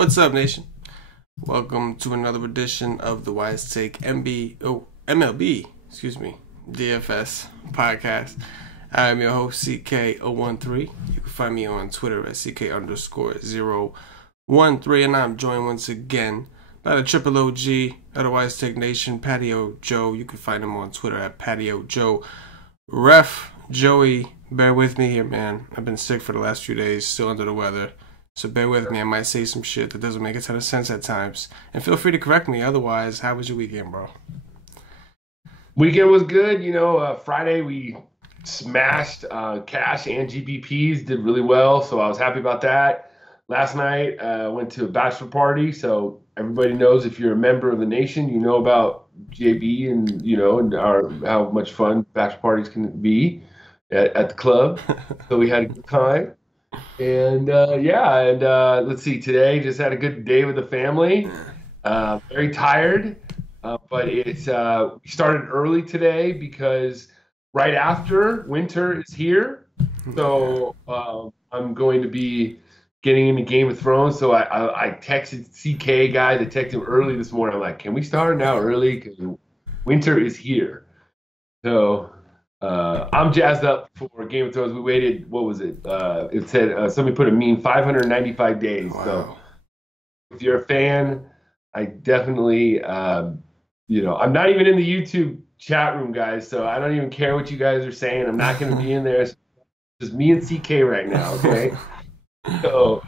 What's up, nation? Welcome to another edition of the Wise Take MLB DFS podcast. I'm your host, CK013. You can find me on Twitter at CK_013, and I'm joined once again by the Triple OG of the Wise Take Nation, Patio Joe. You can find him on Twitter at Patio Joe. Ref Joey, bear with me here, man. I've been sick for the last few days, still under the weather. So bear with me. I might say some shit that doesn't make a ton of sense at times. And feel free to correct me. Otherwise, how was your weekend, bro? Weekend was good. Friday we smashed cash and GPPs, did really well. So I was happy about that. Last night went to a bachelor party. So everybody knows, if you're a member of the nation, you know about JB and, how much fun bachelor parties can be at the club. So we had a good time. And let's see, today just had a good day with the family. Very tired, but we started early today because right after winter is here. So I'm going to be getting into Game of Thrones. So I texted CK guy to text him early this morning. I'm like, can we start now early? Because winter is here. So I'm jazzed up for Game of Thrones. We waited, what was it? It said, somebody put a meme, 595 days. Wow. So if you're a fan, I definitely, I'm not even in the YouTube chat room, guys, so I don't even care what you guys are saying. I'm not going to be in there. It's just me and CK right now, okay? So,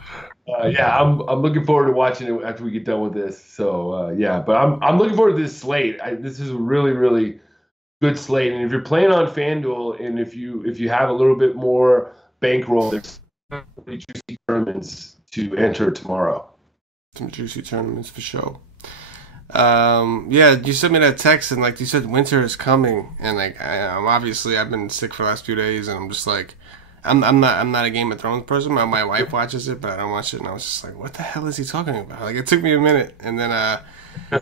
I'm looking forward to watching it after we get done with this. So, but I'm looking forward to this slate. This is a really, really good slate, and if you're playing on FanDuel, and if you have a little bit more bankroll, there's some pretty juicy tournaments to enter tomorrow. Some juicy tournaments for sure. You sent me that text, and like you said, winter is coming, and like I've been sick for the last few days, and I'm just like, I'm not a Game of Thrones person. My wife watches it, but I don't watch it, and I was just like, what the hell is he talking about? Like, it took me a minute, and then I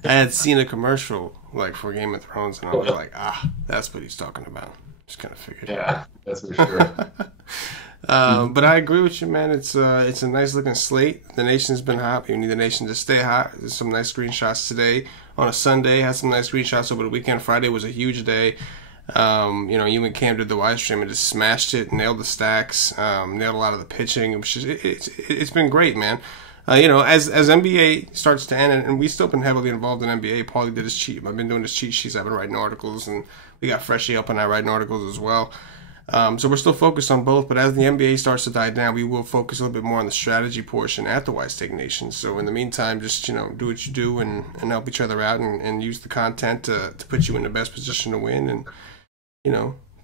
had seen a commercial like for Game of Thrones, and I was like, that's what he's talking about. Just kind of figured. Yeah, that's for sure. But I agree with you, man. It's a nice looking slate. The nation's been hot. You need the nation to stay hot. There's some nice screenshots today on a Sunday. Had some nice screenshots over the weekend. Friday was a huge day. You and Cam did the live stream and just smashed it, nailed the stacks, nailed a lot of the pitching. It's been great, man. As NBA starts to end, and we've still been heavily involved in NBA. Paulie did his cheat. I've been doing his cheat sheets. I've been writing articles, and we got Freshie helping out writing articles as well. So we're still focused on both, but as the NBA starts to die down, we will focus a little bit more on the strategy portion at the Wise Take Nation. So in the meantime, just, do what you do and help each other out and use the content to put you in the best position to win and,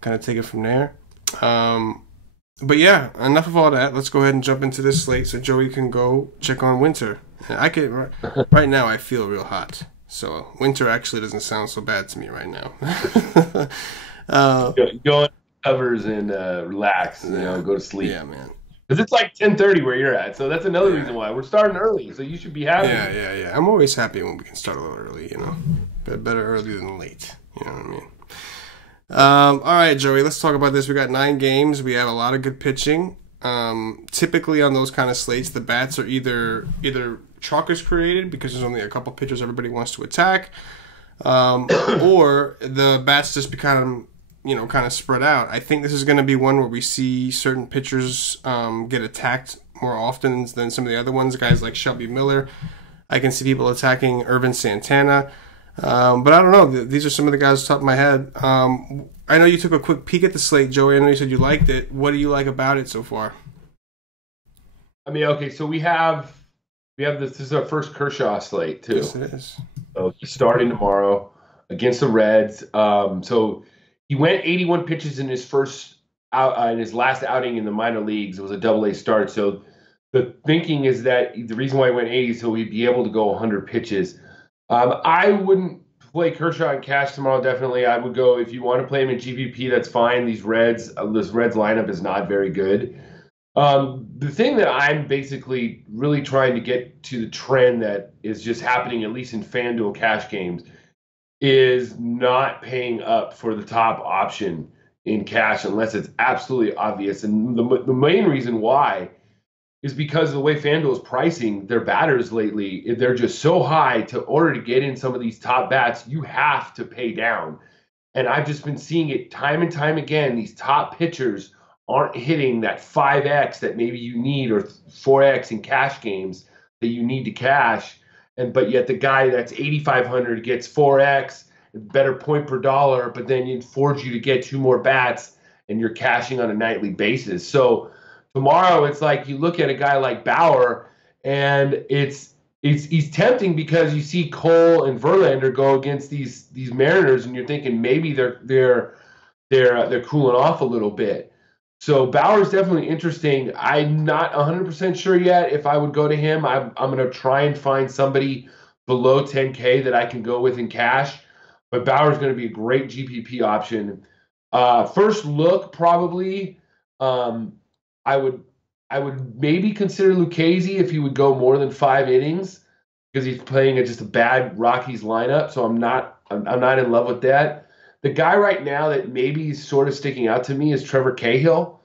kind of take it from there. But yeah, enough of all that. Let's go ahead and jump into this slate so Joey can go check on winter. Right now I feel real hot. So winter actually doesn't sound so bad to me right now. Go in covers and relax and go to sleep. Yeah, man. Because it's like 10:30 where you're at. So that's another reason why. We're starting early, so you should be happy. Yeah. I'm always happy when we can start a little early, Better early than late. You know what I mean? All right, Joey, let's talk about this. We got 9 games. We have a lot of good pitching. Typically on those kind of slates, the bats are either chalk is created because there's only a couple pitchers everybody wants to attack, or the bats just become, kind of spread out. I think this is going to be one where we see certain pitchers get attacked more often than some of the other ones. Guys like Shelby Miller. I can see people attacking Ervin Santana. But I don't know. These are some of the guys off the top of my head. I know you took a quick peek at the slate, Joey. I know you said you liked it. What do you like about it so far? So we have this. This is our first Kershaw slate too. Yes, it is. So he's starting tomorrow against the Reds. So he went 81 pitches in his last outing in the minor leagues. It was a Double-A start. So the thinking is that the reason why he went 80 is so he'd be able to go 100 pitches. I wouldn't play Kershaw in cash tomorrow. Definitely, I would go if you want to play him in GPP. That's fine. This Reds lineup is not very good. The thing that I'm basically really trying to get to the trend that is just happening, at least in FanDuel cash games, is not paying up for the top option in cash unless it's absolutely obvious. And the main reason why is because of the way FanDuel is pricing their batters lately. They're just so high. To order to get in some of these top bats, you have to pay down. And I've just been seeing it time and time again. These top pitchers aren't hitting that 5x that maybe you need, or 4x in cash games that you need to cash. But yet the guy that's 8,500 gets 4x, better point per dollar, but then it forces you to get 2 more bats, and you're cashing on a nightly basis. So tomorrow, it's like you look at a guy like Bauer, and he's tempting because you see Cole and Verlander go against these Mariners, and you're thinking maybe they're cooling off a little bit. So Bauer's definitely interesting. I'm not 100% sure yet if I would go to him. I'm going to try and find somebody below 10K that I can go with in cash. But Bauer's going to be a great GPP option. First look, probably, I would maybe consider Lucchesi if he would go more than 5 innings, because he's playing just a bad Rockies lineup. So I'm not in love with that. The guy right now that maybe is sort of sticking out to me is Trevor Cahill.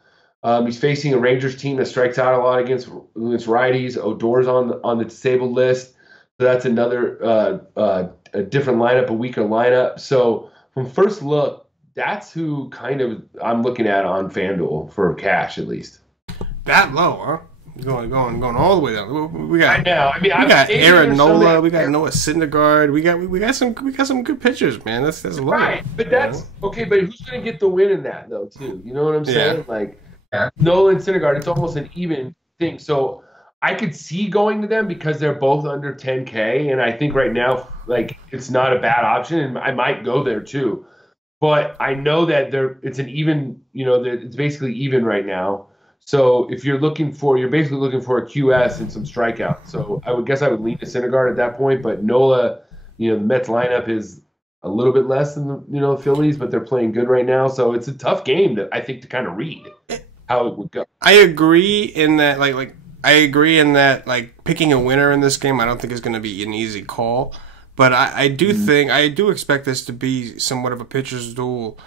He's facing a Rangers team that strikes out a lot against righties. Odor's on the disabled list, so that's another a different lineup, a weaker lineup. So from first look, that's who kind of I'm looking at on FanDuel for cash, at least. That low, huh? Going all the way down. We got. I know. I mean, we got Aaron Nola. We got Noah Syndergaard. We got some good pitchers, man. That's low. Right, but that's okay. But who's going to get the win in that though, too? You know what I'm saying? Like Nola and Syndergaard, it's almost an even thing. So I could see going to them because they're both under 10K, and I think right now, like, it's not a bad option, and I might go there too. But I know that it's an even. It's basically even right now. So if you're basically looking for a QS and some strikeouts. So I would lean to Syndergaard at that point. But Nola, the Mets lineup is a little bit less than the Phillies, but they're playing good right now. So it's a tough game to kind of read how it would go. I agree in that picking a winner in this game, I don't think is going to be an easy call. But I do expect this to be somewhat of a pitcher's duel.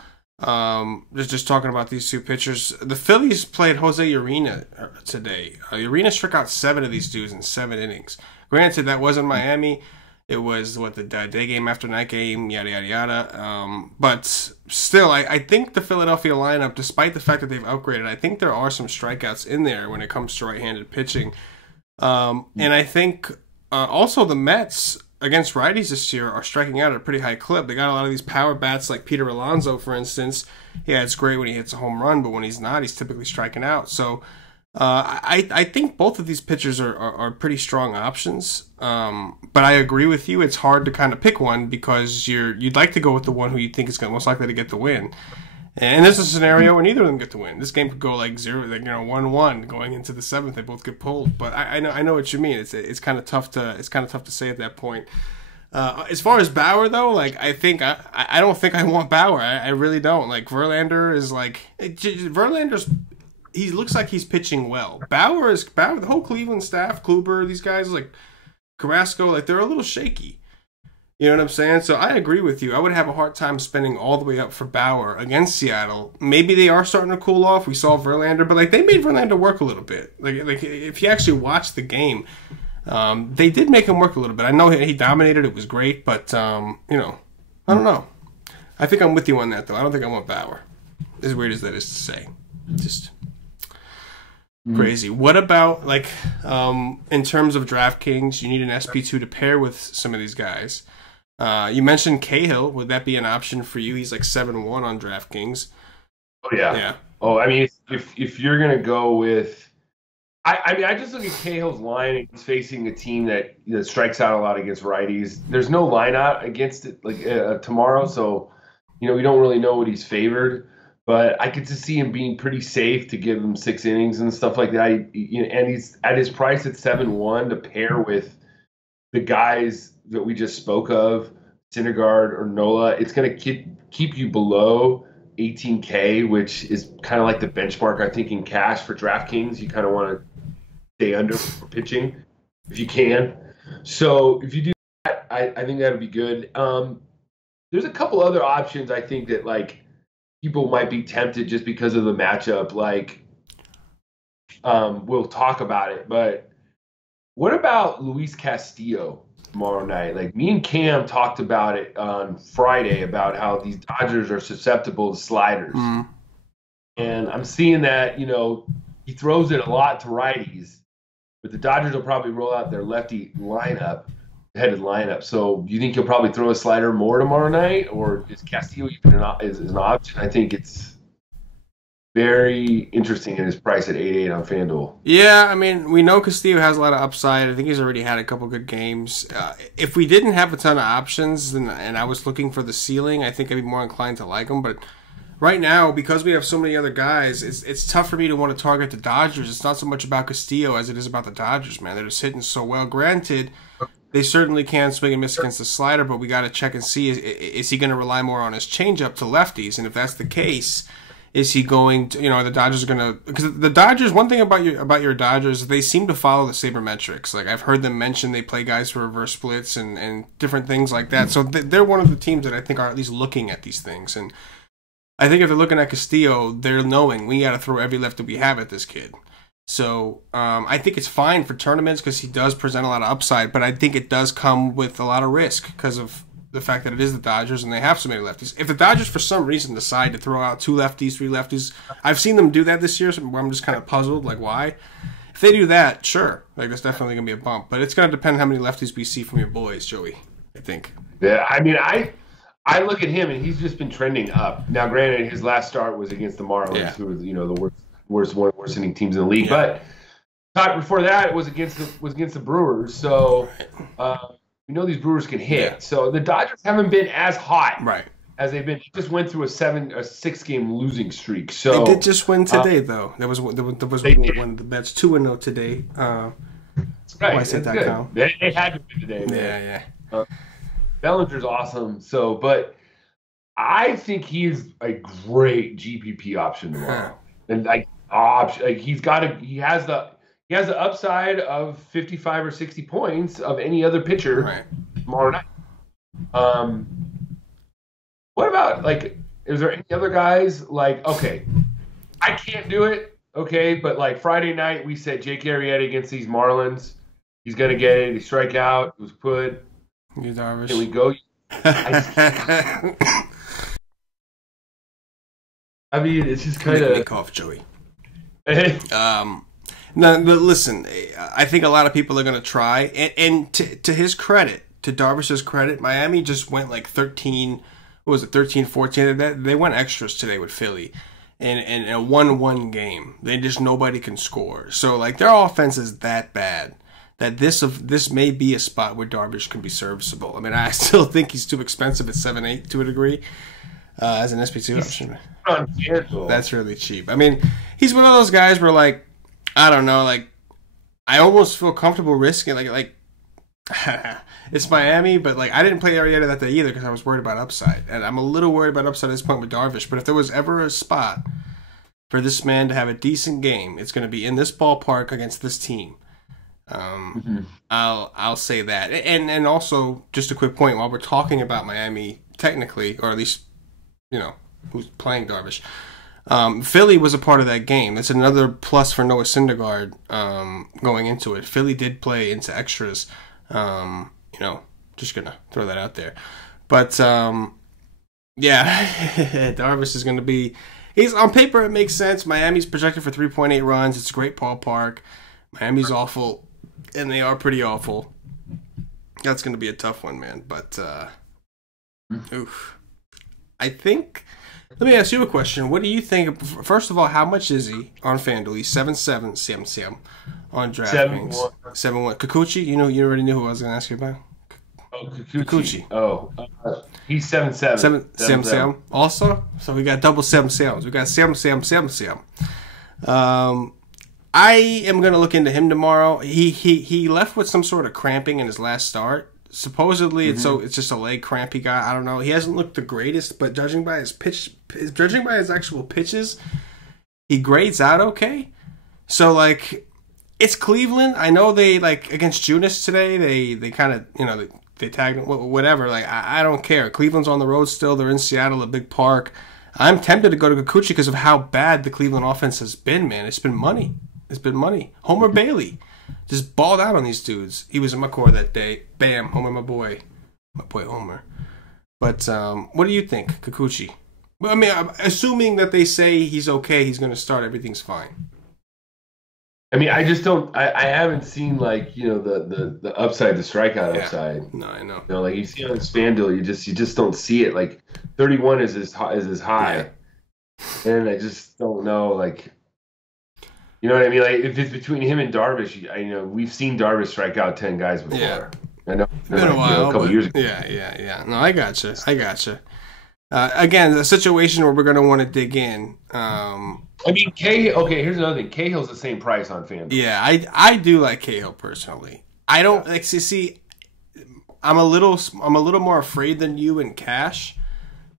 Just talking about these two pitchers, the Phillies played Jose Urena today. Urena struck out 7 of these dudes in 7 innings. Granted, that wasn't Miami. It was the day game after night game, yada yada yada. But still, I think the Philadelphia lineup, despite the fact that they've upgraded, I think there are some strikeouts in there when it comes to right-handed pitching. And I think also the Mets against righties this year are striking out at a pretty high clip. They got a lot of these power bats, like Peter Alonso, for instance. Yeah, it's great when he hits a home run, but when he's not, he's typically striking out. So I think both of these pitchers are pretty strong options. But I agree with you. It's hard to kind of pick one because you'd like to go with the one who you think is most likely to get the win. And there's a scenario where neither of them get the win. This game could go 1-1 going into the 7th. They both get pulled. But I know what you mean. It's kind of tough to say at that point. As far as Bauer though, I don't think I want Bauer. I really don't. Verlander is Verlander's. He looks like he's pitching well. Bauer, the whole Cleveland staff, Kluber, these guys Carrasco, they're a little shaky. You know what I'm saying? So I agree with you. I would have a hard time spending all the way up for Bauer against Seattle. Maybe they are starting to cool off. We saw Verlander, but they made Verlander work a little bit. If you actually watch the game, they did make him work a little bit. I know he dominated. It was great, but I don't know. I think I'm with you on that though. I don't think I want Bauer. As weird as that is to say, just crazy. What about in terms of DraftKings? You need an SP2 to pair with some of these guys. You mentioned Cahill. Would that be an option for you? He's 7-1 on DraftKings. Oh yeah. Yeah. Oh, I mean, if you're gonna go with, I just look at Cahill's line, and he's facing a team that strikes out a lot against righties. There's no line out against it tomorrow, so we don't really know what he's favored. But I could just see him being pretty safe to give him 6 innings and stuff like that. And he's at his price at 7-1 to pair with the guys that we just spoke of, Syndergaard or Nola. It's going to keep you below 18K, which is kind of like the benchmark, I think, in cash for DraftKings. You kind of want to stay under for pitching if you can. So if you do that, I think that would be good. There's a couple other options I think that people might be tempted just because of the matchup. we'll talk about it. But what about Luis Castillo tomorrow night? Like, me and Cam talked about it on Friday about how these Dodgers are susceptible to sliders. Mm. And I'm seeing that, he throws it a lot to righties, but the Dodgers will probably roll out their lefty headed lineup. So do you think he'll probably throw a slider more tomorrow night, or is Castillo even is an option? I think it's very interesting in his price at 8.8 on FanDuel. Yeah, I mean, we know Castillo has a lot of upside. I think he's already had a couple good games. If we didn't have a ton of options and I was looking for the ceiling, I think I'd be more inclined to like him. But right now, because we have so many other guys, it's tough for me to want to target the Dodgers. It's not so much about Castillo as it is about the Dodgers, man. They're just hitting so well. Granted, they certainly can swing and miss against the slider, but we got to check and see, is he going to rely more on his changeup to lefties? And if that's the case, is he going to, the Dodgers are going to, because the Dodgers, one thing about your Dodgers, they seem to follow the sabermetrics. Like, I've heard them mention they play guys for reverse splits and different things like that. So they're one of the teams that I think are at least looking at these things. And I think if they're looking at Castillo, they're knowing we got to throw every lefty we have at this kid. So I think it's fine for tournaments because he does present a lot of upside, but I think it does come with a lot of risk because of the fact that it is the Dodgers and they have so many lefties. If the Dodgers for some reason decide to throw out 2 lefties, 3 lefties, I've seen them do that this year, where I'm just kind of puzzled, like, why? If they do that, sure, like, that's definitely going to be a bump, but it's going to depend how many lefties we see from your boys, Joey, I think. Yeah, I mean, I look at him and he's just been trending up. Now, granted, his last start was against the Marlins, who were the worst hitting teams in the league, but before that it was against the Brewers. So we know these Brewers can hit. Yeah. So the Dodgers haven't been as hot as they've been. They just went through a 6-game losing streak. So they did just win today, though. There was one of the bets 2-0 today. Right. They had to win today. Man. Yeah. Bellinger's awesome. So, but I think he's a great GPP option tomorrow. And he has the upside of 55 or 60 points of any other pitcher tomorrow night. What about, is there any other guys? Okay, I can't do it. Okay, but Friday night we said Jake Arrieta against these Marlins. He's gonna get it. He strike out. It was put. You Darvish. Can we go? I mean, it's just kind of cough, Joey. No, but listen, I think a lot of people are going to try, and to his credit, to Darvish's credit, Miami just went 13, 14? They went extras today with Philly, in a 1-1 game. Nobody can score. So their offense is that bad that this may be a spot where Darvish can be serviceable. I mean, I still think he's too expensive at 7.8 to a degree as an SP2 option. That's really cheap. I mean, he's one of those guys where I don't know, I almost feel comfortable risking it's Miami, but I didn't play Arrieta that day either because I was worried about upside, and I'm a little worried about upside at this point with Darvish. But if there was ever a spot for this man to have a decent game, it's going to be in this ballpark against this team. I'll say that, and also just a quick point while we're talking about Miami, technically, or at least who's playing Darvish. Philly was a part of that game. That's another plus for Noah Syndergaard going into it. Philly did play into extras. Just gonna throw that out there. But Darvish is gonna be. He's on paper. It makes sense. Miami's projected for 3.8 runs. It's a great ballpark. Miami's awful, and they are pretty awful. That's gonna be a tough one, man. But oof. I think. Let me ask you a question. What do you think? First of all, how much is he on FanDuel? He's 7.7 on DraftKings. 7.1. Kikuchi, you already knew who I was going to ask you about. Oh, Kikuchi. Oh, he's 7.7. 7.7 also. So we got double 7.7s. We got 7.7. I am going to look into him tomorrow. He left with some sort of cramping in his last start. Supposedly it's just a leg cramp he got. I don't know. He hasn't looked the greatest, but judging by his actual pitches, he grades out okay. So it's Cleveland. I know they against Junis today. They kind of they tagged him, whatever. I don't care. Cleveland's on the road still. They're in Seattle, a big park. I'm tempted to go to Kikuchi because of how bad the Cleveland offense has been. Man, it's been money. It's been money. Homer Bailey just balled out on these dudes. He was in my core that day. Bam, Homer, my boy Homer. But what do you think, Kikuchi? Well, I mean, assuming that they say he's okay, he's going to start, everything's fine. I mean, I just don't. I haven't seen like the upside, the strikeout upside. No, I know. Like you see on FanDuel, you just don't see it. Like 31 is his high, and I just don't know. Like, you know what I mean? Like if it's between him and Darvish, we've seen Darvish strike out 10 guys before. Yeah. I know. It's been a while, a couple years ago. Yeah. No, I gotcha. Again, a situation where we're going to want to dig in. I mean, Cahill. Okay, here's another thing. Cahill's the same price on FanDuel. Yeah, I do like Cahill personally. I don't like see. I'm a little more afraid than you in cash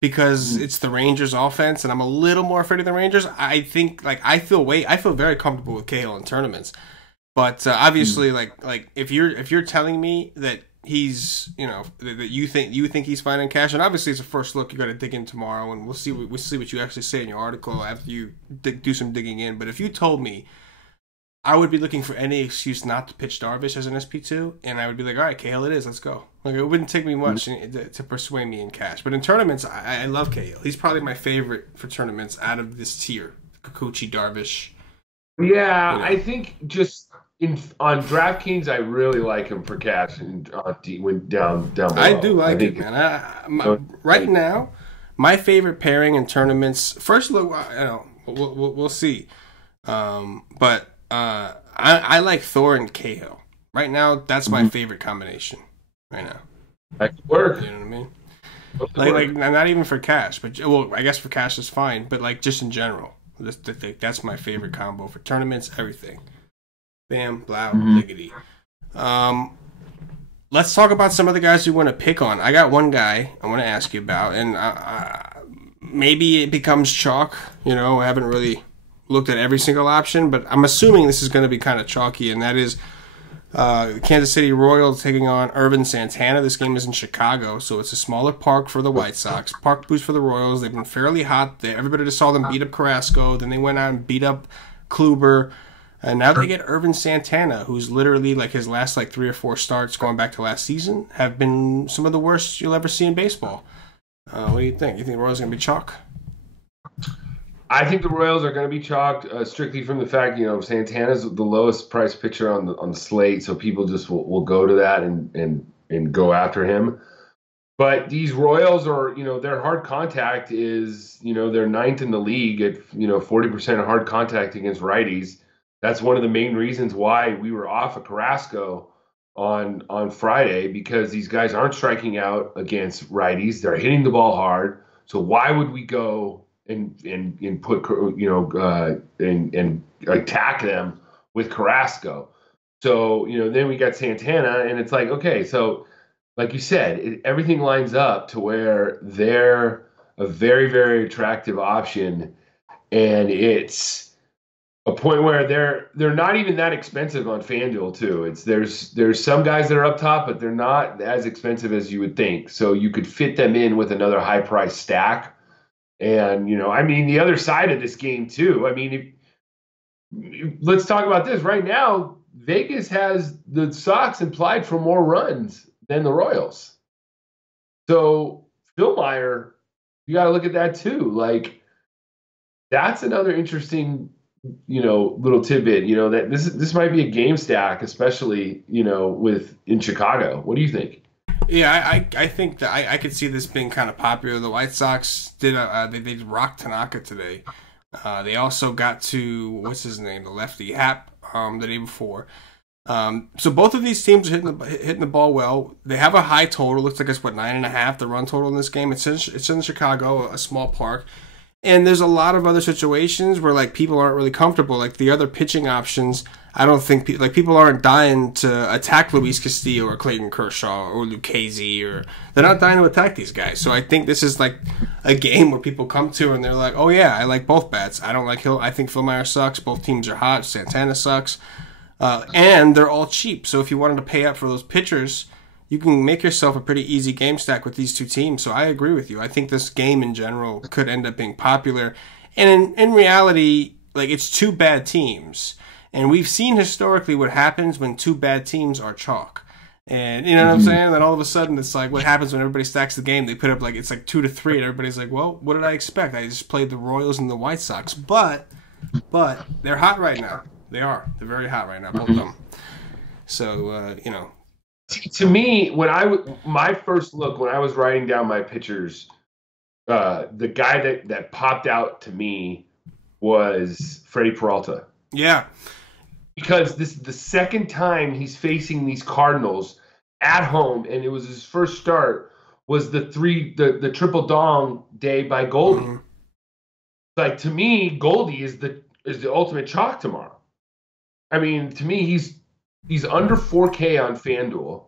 because it's the Rangers offense, and I'm a little more afraid of the Rangers. I think I feel very comfortable with Cahill in tournaments, but obviously like if you're telling me that he's that you think he's fine in cash, and obviously it's a first look. You got to dig in tomorrow, and we'll see what you actually say in your article after you do some digging in. But if you told me, I would be looking for any excuse not to pitch Darvish as an SP2, and I would be like, all right, Cahill, it is. Let's go. Like it wouldn't take me much to persuade me in cash. But in tournaments, I love Cahill. He's probably my favorite for tournaments out of this tier: Kikuchi, Darvish. Yeah, I think just. On DraftKings, I really like him for cash and went down below. I do like it, man. Right now, my favorite pairing in tournaments. First look, we'll see. But I like Thor and Cahill. Right now, that's my favorite combination. Right now, that could work. You know what I mean? Like not even for cash, but I guess for cash is fine. But like just in general, that's my favorite combo for tournaments. Everything. Bam, blow, liggity. Let's talk about some of the guys we want to pick on. I got one guy I want to ask you about, and maybe it becomes chalk. I haven't really looked at every single option, but I'm assuming this is going to be kind of chalky, and that is Kansas City Royals taking on Ervin Santana. This game is in Chicago, so it's a smaller park for the White Sox. Park boost for the Royals. They've been fairly hot. Everybody just saw them beat up Carrasco. Then they went out and beat up Kluber. And now they get Ervin Santana, who's literally like his last 3 or 4 starts going back to last season have been some of the worst you'll ever see in baseball. What do you think? You think the Royals are going to be chalk? I think the Royals are going to be chalked strictly from the fact, Santana's the lowest price pitcher on the slate, so people just will go to that and go after him. But these Royals are, their hard contact is, they're 9th in the league at, 40% hard contact against righties. That's one of the main reasons why we were off of Carrasco on Friday, because these guys aren't striking out against righties. They're hitting the ball hard. So why would we go and put and attack them with Carrasco? So then we got Santana, and it's like, okay, so like you said, everything lines up to where they're a very, very attractive option, and it's a point where they're not even that expensive on FanDuel too. There's some guys that are up top, but they're not as expensive as you would think. So you could fit them in with another high price stack. And the other side of this game too. Let's talk about this right now. Vegas has the Sox implied for more runs than the Royals. So Phil Meyer, you got to look at that too. Like that's another interesting little tidbit, that this might be a game stack, especially, in Chicago. What do you think? Yeah, I think that I could see this being kind of popular. The White Sox did they rocked Tanaka today. They also got to, what's his name, the lefty, Happ, the day before. So both of these teams are hitting the ball well. They have a high total. Looks like it's 9.5, the run total in this game. It's in Chicago, a small park. And there's a lot of other situations where people aren't really comfortable. Like the other pitching options, I don't think people aren't dying to attack Luis Castillo or Clayton Kershaw or Lucchesi, or they're not dying to attack these guys. So I think this is like a game where people come to and they're like, oh yeah, I like both bats. I don't like Hill. I think Phil Meyer sucks. Both teams are hot. Santana sucks, and they're all cheap. So if you wanted to pay up for those pitchers, you can make yourself a pretty easy game stack with these two teams. So I agree with you. I think this game in general could end up being popular. And in reality, it's two bad teams. And we've seen historically what happens when two bad teams are chalk. And you know what I'm saying? Then all of a sudden it's like what happens when everybody stacks the game. They put up like it's like 2-3 and everybody's like, well, what did I expect? I just played the Royals and the White Sox. But they're hot right now. They are. They're very hot right now, both of them. So, you know. To me, my first look when I was writing down my pitchers, the guy that popped out to me was Freddy Peralta. Yeah. Because this is the second time he's facing these Cardinals at home, and it was his first start, was the triple dong day by Goldie. Mm-hmm. Like, to me, Goldie is the ultimate chalk tomorrow. I mean, to me, he's under 4K on FanDuel.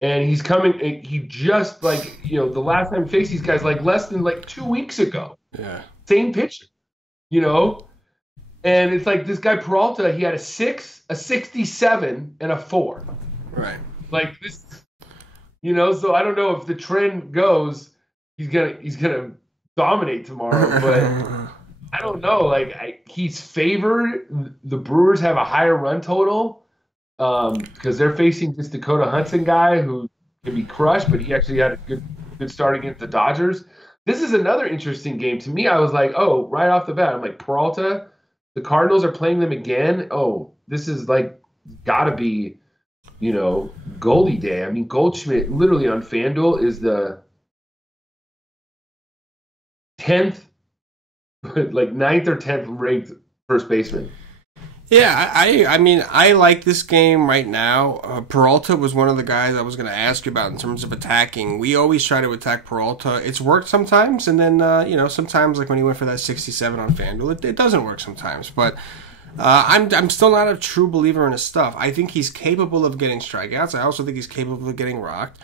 And he's coming, he just, like, you know, the last time he faced these guys, like, less than, like, 2 weeks ago. Yeah. Same pitcher, you know? And it's like this guy Peralta, he had a 6, a 67, and a 4. Right. Like this, you know. So I don't know if the trend goes, he's gonna dominate tomorrow. But I don't know. Like he's favored. The Brewers have a higher run total because they're facing this Dakota Hudson guy who can be crushed, but he actually had a good start against the Dodgers. This is another interesting game to me. I was like, oh, right off the bat, I'm like Peralta. The Cardinals are playing them again. Oh, this is like gotta be, you know, Goldie Day. I mean, Goldschmidt literally on FanDuel is the 10th, like 9th or 10th ranked first baseman. Yeah, I mean, I like this game right now. Peralta was one of the guys I was going to ask you about in terms of attacking. We always try to attack Peralta. It's worked sometimes, and then, you know, sometimes, like when he went for that 67 on FanDuel, it doesn't work sometimes. But I'm still not a true believer in his stuff. I think he's capable of getting strikeouts. I also think he's capable of getting rocked.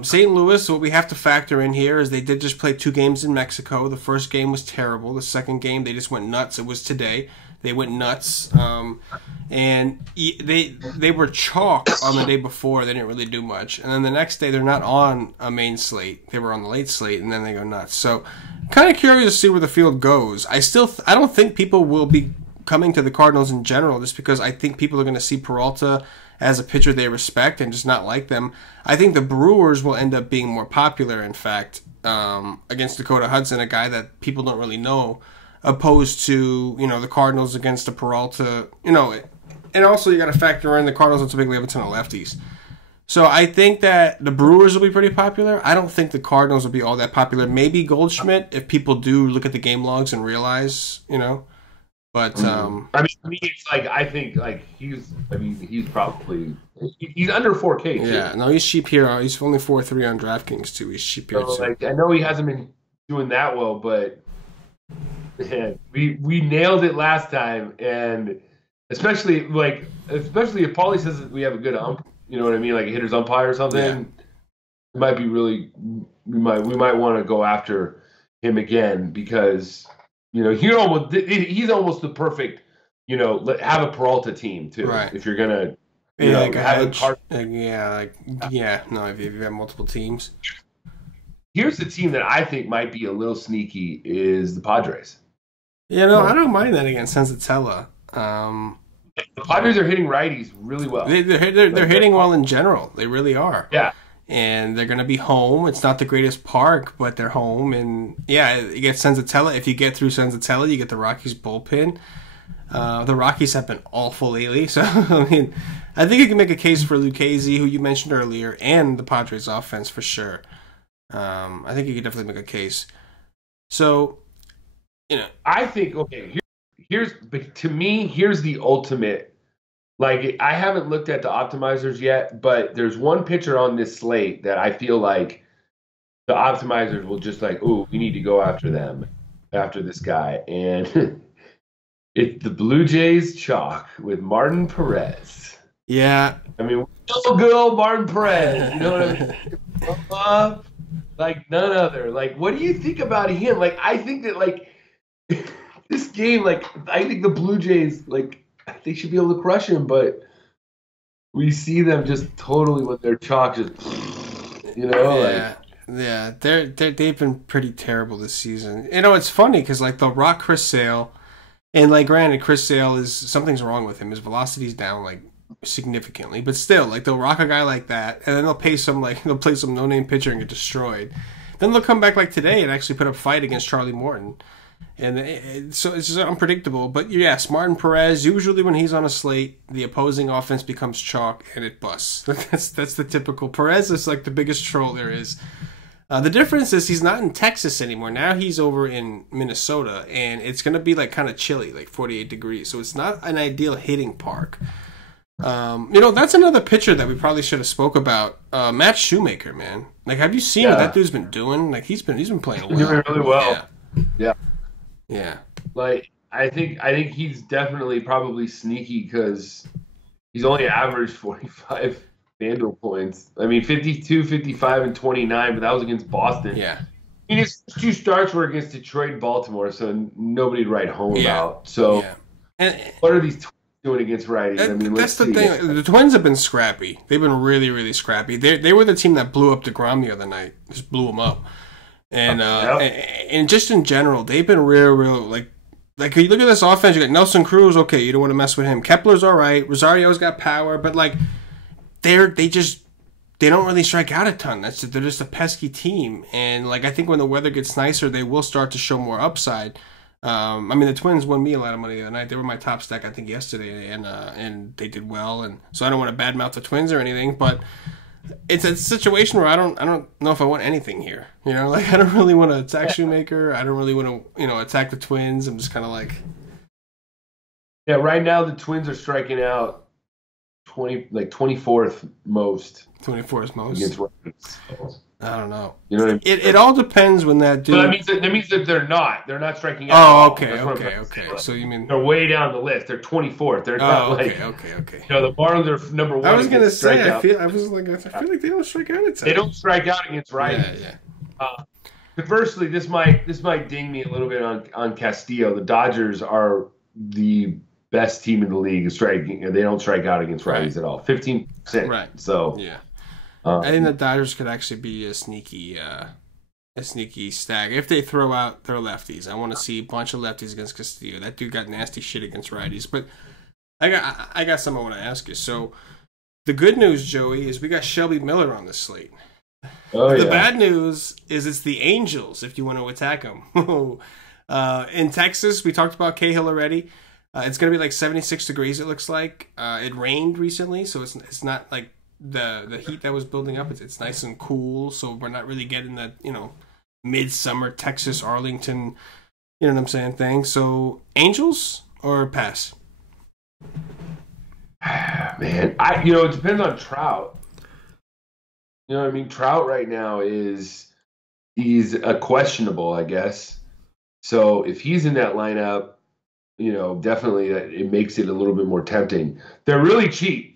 St. Louis, what we have to factor in here is they did just play 2 games in Mexico. The first game was terrible. The second game, they just went nuts. It was today. They went nuts, and they were chalk on the day before. They didn't really do much, and then the next day they're not on a main slate. They were on the late slate, and then they go nuts. So, kind of curious to see where the field goes. I don't think people will be coming to the Cardinals in general, just because I think people are going to see Peralta as a pitcher they respect and just not like them. I think the Brewers will end up being more popular, in fact, against Dakota Hudson, a guy that people don't really know, opposed to, you know, the Cardinals against the Peralta, you know, and also you got to factor in the Cardinals typically have a ton of lefties. So I think that the Brewers will be pretty popular. I don't think the Cardinals will be all that popular. Maybe Goldschmidt, if people do look at the game logs and realize, you know. But I mean, to me, it's like I think like he's probably he's under 4K too. Yeah, no, he's cheap here. He's only 4.3 on DraftKings too. He's cheap here too. Like I know he hasn't been doing that well, but man, we nailed it last time, and especially if Paulie says that we have a good ump, you know what I mean, like a hitter's umpire or something. Yeah. It might be really we might want to go after him again because. You know, he's almost the perfect, you know, have a Peralta team too. Right. If you're gonna, you know, like have a card. No, if you have multiple teams. Here's the team that I think might be a little sneaky is the Padres. Yeah, no, I don't mind that against Senzatella. The Padres are hitting righties really well. They're hitting well in general. They really are. Yeah. And they're going to be home. It's not the greatest park, but they're home. And, yeah, you get Senzatella. If you get through Senzatella, you get the Rockies bullpen. The Rockies have been awful lately. So, I mean, I think you can make a case for Lucchesi, who you mentioned earlier, and the Padres offense for sure. I think you could definitely make a case. So, you know. I think, okay, to me, here's the ultimate. Like, I haven't looked at the optimizers yet, but there's one pitcher on this slate that I feel like the optimizers will just like, ooh, we need to go after them, after this guy. And it's the Blue Jays chalk with Martín Pérez. Yeah. I mean, good old Martín Pérez. You know what I mean? Like none other. Like, what do you think about him? Like, I think that, like, this game, like, I think the Blue Jays, like, they should be able to crush him, but we see them just totally with their chalk, just, you know. They've been pretty terrible this season. You know, it's funny because like they'll rock Chris Sale, And like, granted, Chris Sale is something's wrong with him. His velocity's down like significantly, but still, like they'll rock a guy like that, and then they'll play some no-name pitcher and get destroyed. Then they'll come back like today and actually put up a fight against Charlie Morton. And so it's just unpredictable. But yes, Martín Pérez, usually when he's on a slate, the opposing offense becomes chalk and it busts. That's the typical. Pérez is like the biggest troll there is. The difference is he's not in Texas anymore. Now he's over in Minnesota, and it's going to be like kind of chilly, like 48 degrees. So it's not an ideal hitting park. That's another pitcher that we probably should have spoke about. Matt Shoemaker, man. Like, have you seen what that dude's been doing? Like, he's been playing well. He's doing really well. Yeah. Like, I think he's definitely probably sneaky because he's only averaged 45 FanDuel points. I mean, 52, 55, and 29, but that was against Boston. Yeah. His 2 starts were against Detroit and Baltimore, so nobody to write home about. So, what are these Twins doing against righties? I mean, that's the thing. The Twins have been scrappy. They've been really, really scrappy. They were the team that blew up DeGrom the other night. Just blew him up. And just in general, they've been real like you look at this offense. You got Nelson Cruz. Okay, you don't want to mess with him. Kepler's all right. Rosario's got power, but like they don't really strike out a ton. They're just a pesky team. And like I think when the weather gets nicer, they will start to show more upside. I mean, the Twins won me a lot of money the other night. They were my top stack, I think, yesterday, and they did well. And so I don't want to badmouth the Twins or anything, but it's a situation where I don't know if I want anything here. You know, like I don't really want to attack Shoemaker. I don't really want to, attack the Twins. I'm just kind of like, yeah. Right now, the Twins are striking out 24th most. 24th most against Reds. I don't know. You know what I mean? It all depends when that dude. So that means that they're not striking out. Oh, okay. So you mean they're way down the list? They're 24th. They're not okay. The Marlins are number 1. I was gonna say I feel like they don't strike out at times. They don't strike out against righties. Yeah. Conversely, this might ding me a little bit on Castillo. The Dodgers are the best team in the league striking, and they don't strike out against righties at all. 15%. Right. So yeah. I think the Dodgers could actually be a sneaky stack if they throw out their lefties. I want to see a bunch of lefties against Castillo. That dude got nasty shit against righties. But I got something I want to ask you. So the good news, Joey, is we got Shelby Miller on the slate. The bad news is it's the Angels if you want to attack them. In Texas, we talked about Cahill already. It's going to be like 76 degrees, it looks like. It rained recently, so it's not like the heat that was building up. It's nice and cool, so we're not really getting that, midsummer Texas, Arlington, you know what I'm saying, thing. So Angels or pass? Man, it depends on Trout. You know what I mean? Trout right now he's a questionable, I guess. So if he's in that lineup, definitely it makes it a little bit more tempting. They're really cheap.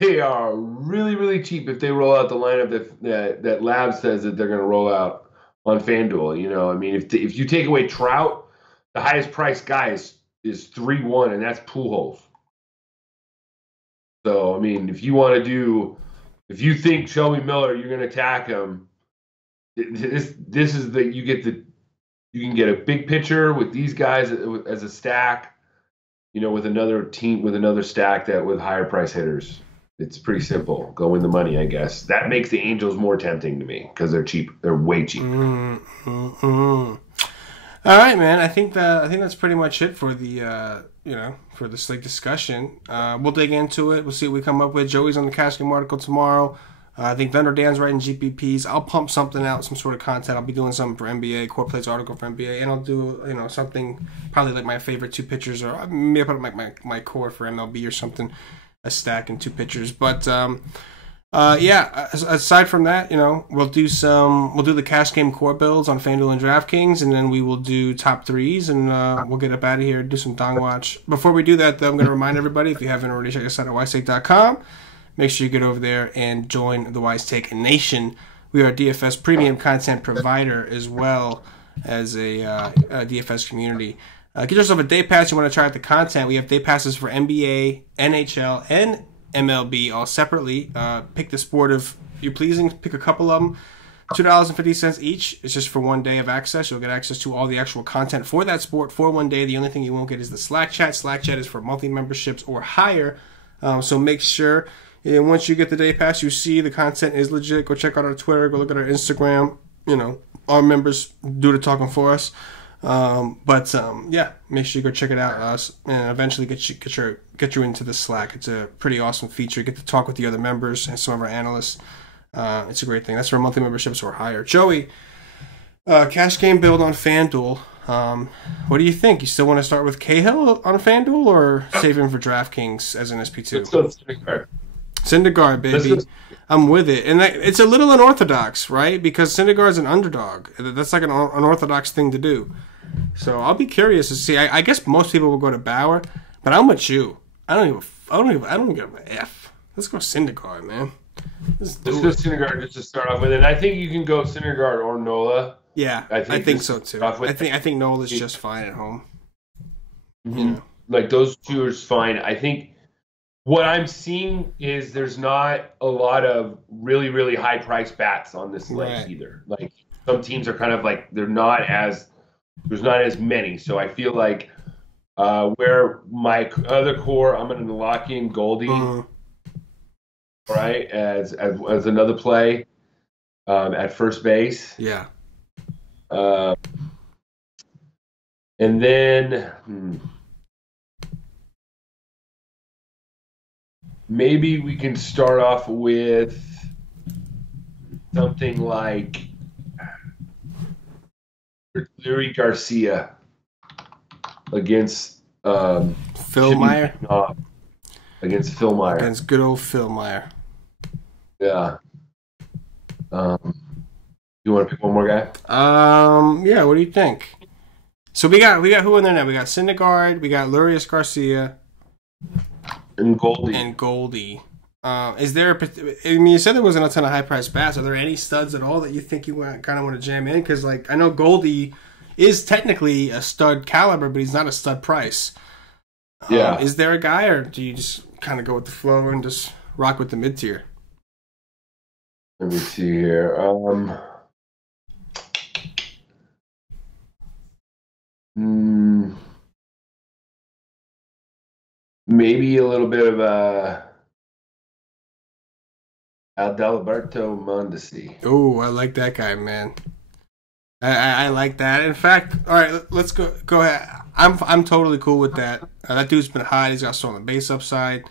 They are really, really cheap if they roll out the lineup that Lab says that they're going to roll out on FanDuel. I mean, if you take away Trout, the highest priced guy is 3-1, and that's Pujols. So, I mean, if you think Shelby Miller, you're going to attack him, this is you can get a big pitcher with these guys as a stack, with another team, with another stack with higher price hitters. It's pretty simple. Go win the money, I guess. That makes the Angels more tempting to me because they're cheap. They're way cheap. All right, man. I think that's pretty much it for the for the slate discussion. We'll dig into it. We'll see what we come up with. Joey's on the Cash Game article tomorrow. I think Thunder Dan's writing GPPs. I'll pump something out, some sort of content. I'll be doing something for NBA, Core Plays article for NBA, and I'll do something probably like my favorite 2 pitchers, or maybe I'll put my core for MLB or something. A stack and 2 pitchers, but aside from that, we'll do the cash game core builds on FanDuel and DraftKings, and then we will do top 3s, and we'll get up out of here, do some Dong Watch. Before we do that, though, I'm going to remind everybody, if you haven't already, check us out at wisestake.com. Make sure you get over there and join the Wise Take Nation. We are a DFS premium content provider as well as a DFS community. Get yourself a day pass. You want to try out the content. We have day passes for NBA, NHL, and MLB all separately. Pick the sport of your pleasing. Pick a couple of them. $2.50 each. It's just for 1 day of access. You'll get access to all the actual content for that sport for 1 day. The only thing you won't get is the Slack chat. Slack chat is for monthly memberships or higher. So make sure once you get the day pass, you see the content is legit. Go check out our Twitter. Go look at our Instagram. Our members do the talking for us. Yeah, make sure you go check it out, and eventually get you into the Slack. It's a pretty awesome feature. You get to talk with the other members and some of our analysts. It's a great thing. That's for monthly memberships or higher. Joey, cash game build on FanDuel. What do you think? You still want to start with Cahill on FanDuel or save him for DraftKings as an SP2? Let's go Syndergaard. Syndergaard, baby. I'm with it. And it's a little unorthodox, right? Because Syndergaard's an underdog. That's like an unorthodox thing to do. So I'll be curious to see. I guess most people will go to Bauer, but I'm with you. I don't even give an F. Let's go Syndergaard, man. Let's go Syndergaard just to start off with, and I think you can go Syndergaard or Nola. Yeah, I think so too. I think Nola's just fine at home. Mm-hmm. Like those two are fine. I think what I'm seeing is there's not a lot of really, really high priced bats on this list either. Like some teams are kind of like there's not as many. So I feel like where my other core, I'm going to lock in Goldie, right, as another play at first base. Yeah. And then maybe we can start off with something like Larry Garcia against Phil Meyer. Against Phil Meyer. Against good old Phil Meyer. Yeah. You want to pick one more guy? Yeah. What do you think? So we got who in there now? We got Syndergaard. We got Lurius Garcia. And Goldie. Is there? You said there wasn't a ton of high priced bats. Are there any studs at all that you think you kind of want to jam in? Because I know Goldie is technically a stud caliber, but he's not a stud price. Yeah. Is there a guy, or do you just kind of go with the flow and just rock with the mid tier? Let me see here. Maybe a little bit of Adalberto Mondesi. Oh, I like that guy, man. I like that. In fact, all right, let's go ahead. I'm totally cool with that. That dude's been hot. He's got stolen base upside.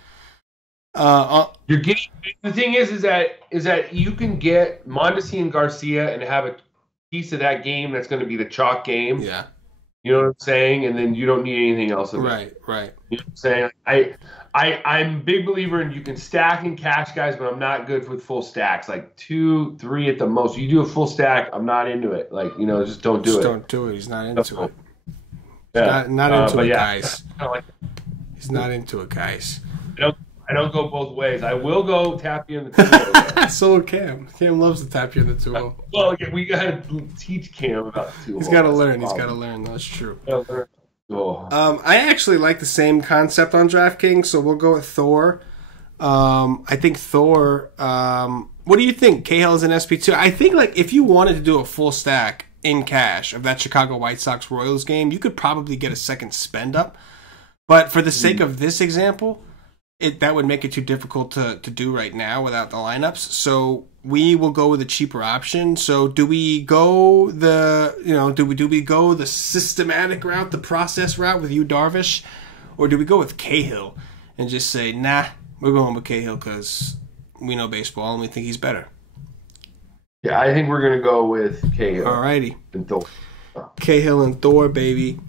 You're getting the thing is that you can get Mondesi and Garcia and have a piece of that game that's going to be the chalk game. Yeah. You know what I'm saying? And then you don't need anything else. Right. You know what I'm saying? I'm a big believer in you can stack and cash guys, but I'm not good with full stacks. Like 2, 3 at the most. You do a full stack, I'm not into it. Like, just don't do it. Don't do it. He's not into it. Yeah. Not into it, yeah. guys. He's not into it, guys. I don't go both ways. I will go tap you in the 2-0. So will Cam. Cam loves to tap you in the 2-0. Well, we got to teach Cam about the 2-0. He's got to learn. He's got to learn. That's true. Cool. I actually like the same concept on DraftKings, so we'll go with Thor. I think Thor. What do you think? Cahill is an SP2. I think if you wanted to do a full stack in cash of that Chicago White Sox Royals game, you could probably get a second spend up. But for the sake of this example, that would make it too difficult to do right now without the lineups. So we will go with a cheaper option. So do we go do we go the systematic route, the process route with Darvish, or do we go with Cahill and just say, nah, we're going with Cahill because we know baseball and we think he's better? Yeah, I think we're gonna go with Cahill. Alrighty, and Thor. Cahill and Thor, baby.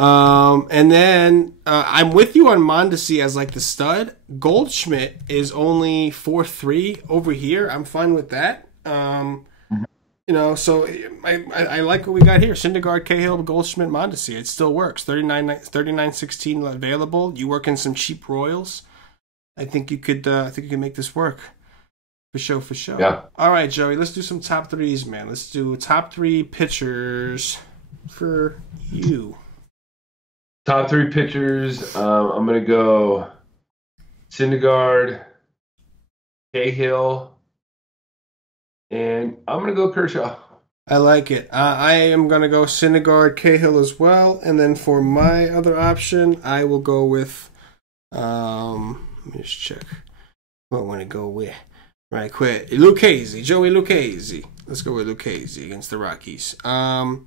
And then I'm with you on Mondesi as the stud. Goldschmidt is only 4.3 over here. I'm fine with that. So I like what we got here. Syndergaard, Cahill, Goldschmidt, Mondesi. It still works. 39.16 available. You work in some cheap Royals. I think you could make this work. For sure. Yeah. All right, Joey, let's do some top threes, man. Let's do top 3 pitchers for you. Top 3 pitchers. I'm going to go Syndergaard, Cahill, And I'm going to go Kershaw. I like it. I am going to go Syndergaard, Cahill as well. And then for my other option, I will go with, let me just check. What I want to go with. Right quick. Lucchesi, Joey Lucchesi. Let's go with Lucchesi against the Rockies. Top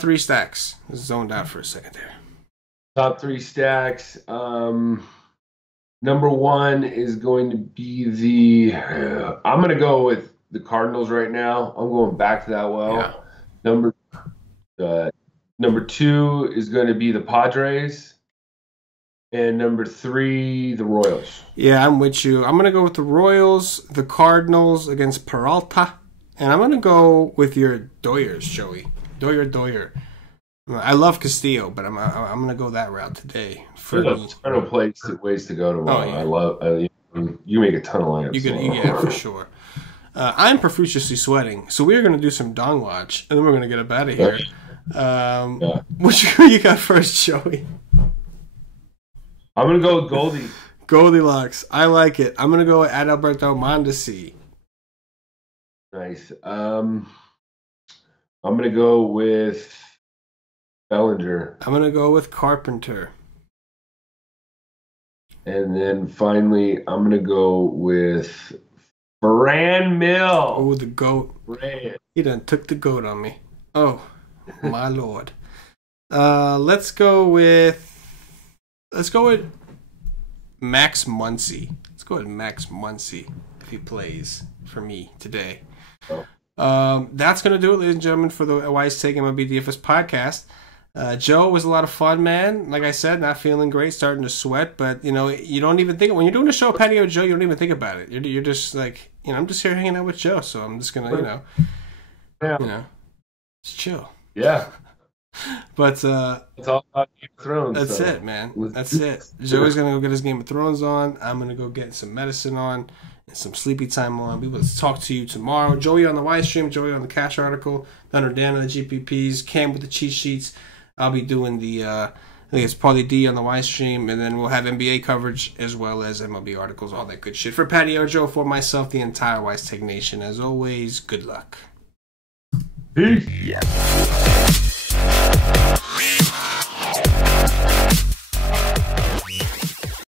3 stacks. Zoned out for a second there. Top 3 stacks. Number 1 is going to be I'm going to go with the Cardinals right now. I'm going back to that well. Yeah. Number 2 is going to be the Padres. And number 3, the Royals. Yeah, I'm with you. I'm going to go with the Royals, the Cardinals against Peralta. And I'm going to go with your Doyers, Joey. Doyer. I love Castillo, but I'm going to go that route today. There's a ton of ways to go tomorrow. Yeah. I love you make a ton of lineups. Yeah, for sure. I'm profusely sweating, so we're going to do some Dong Watch, and then we're going to get up out of here. What you got first, Joey? I'm going to go with Goldie. Goldilocks. I like it. I'm going to go with Adalberto Mondesi. Nice. I'm going to go with Bellinger. I'm going to go with Carpenter. And then finally, I'm going to go with Brand Mill. Oh, the GOAT. Brand. He done took the GOAT on me. Oh, my Lord. Let's go with Max Muncy. Let's go with Max Muncy if he plays for me today. Oh. That's going to do it, ladies and gentlemen, for the Wise Take MLB DFS podcast. Joe, was a lot of fun, man. Like I said, not feeling great, starting to sweat, but, you don't even think, when you're doing a show, Patio Joe, you don't even think about it. You're just like, I'm just here hanging out with Joe, so I'm just going to, just chill. Yeah. But it's all about Game of Thrones. That's it, man. That's it. Joey's gonna go get his Game of Thrones on. I'm gonna go get some medicine on and some sleepy time on. We will talk to you tomorrow. Joey on the Y stream, Joey on the cash article, Thunder Dan on the GPPs, Cam with the cheat sheets. I'll be doing the I think it's Paulie D on the Y stream, and then we'll have NBA coverage as well as MLB articles, all that good shit. For Patio Joe, for myself, the entire Wise Take Nation, as always, good luck. Peace. Yeah.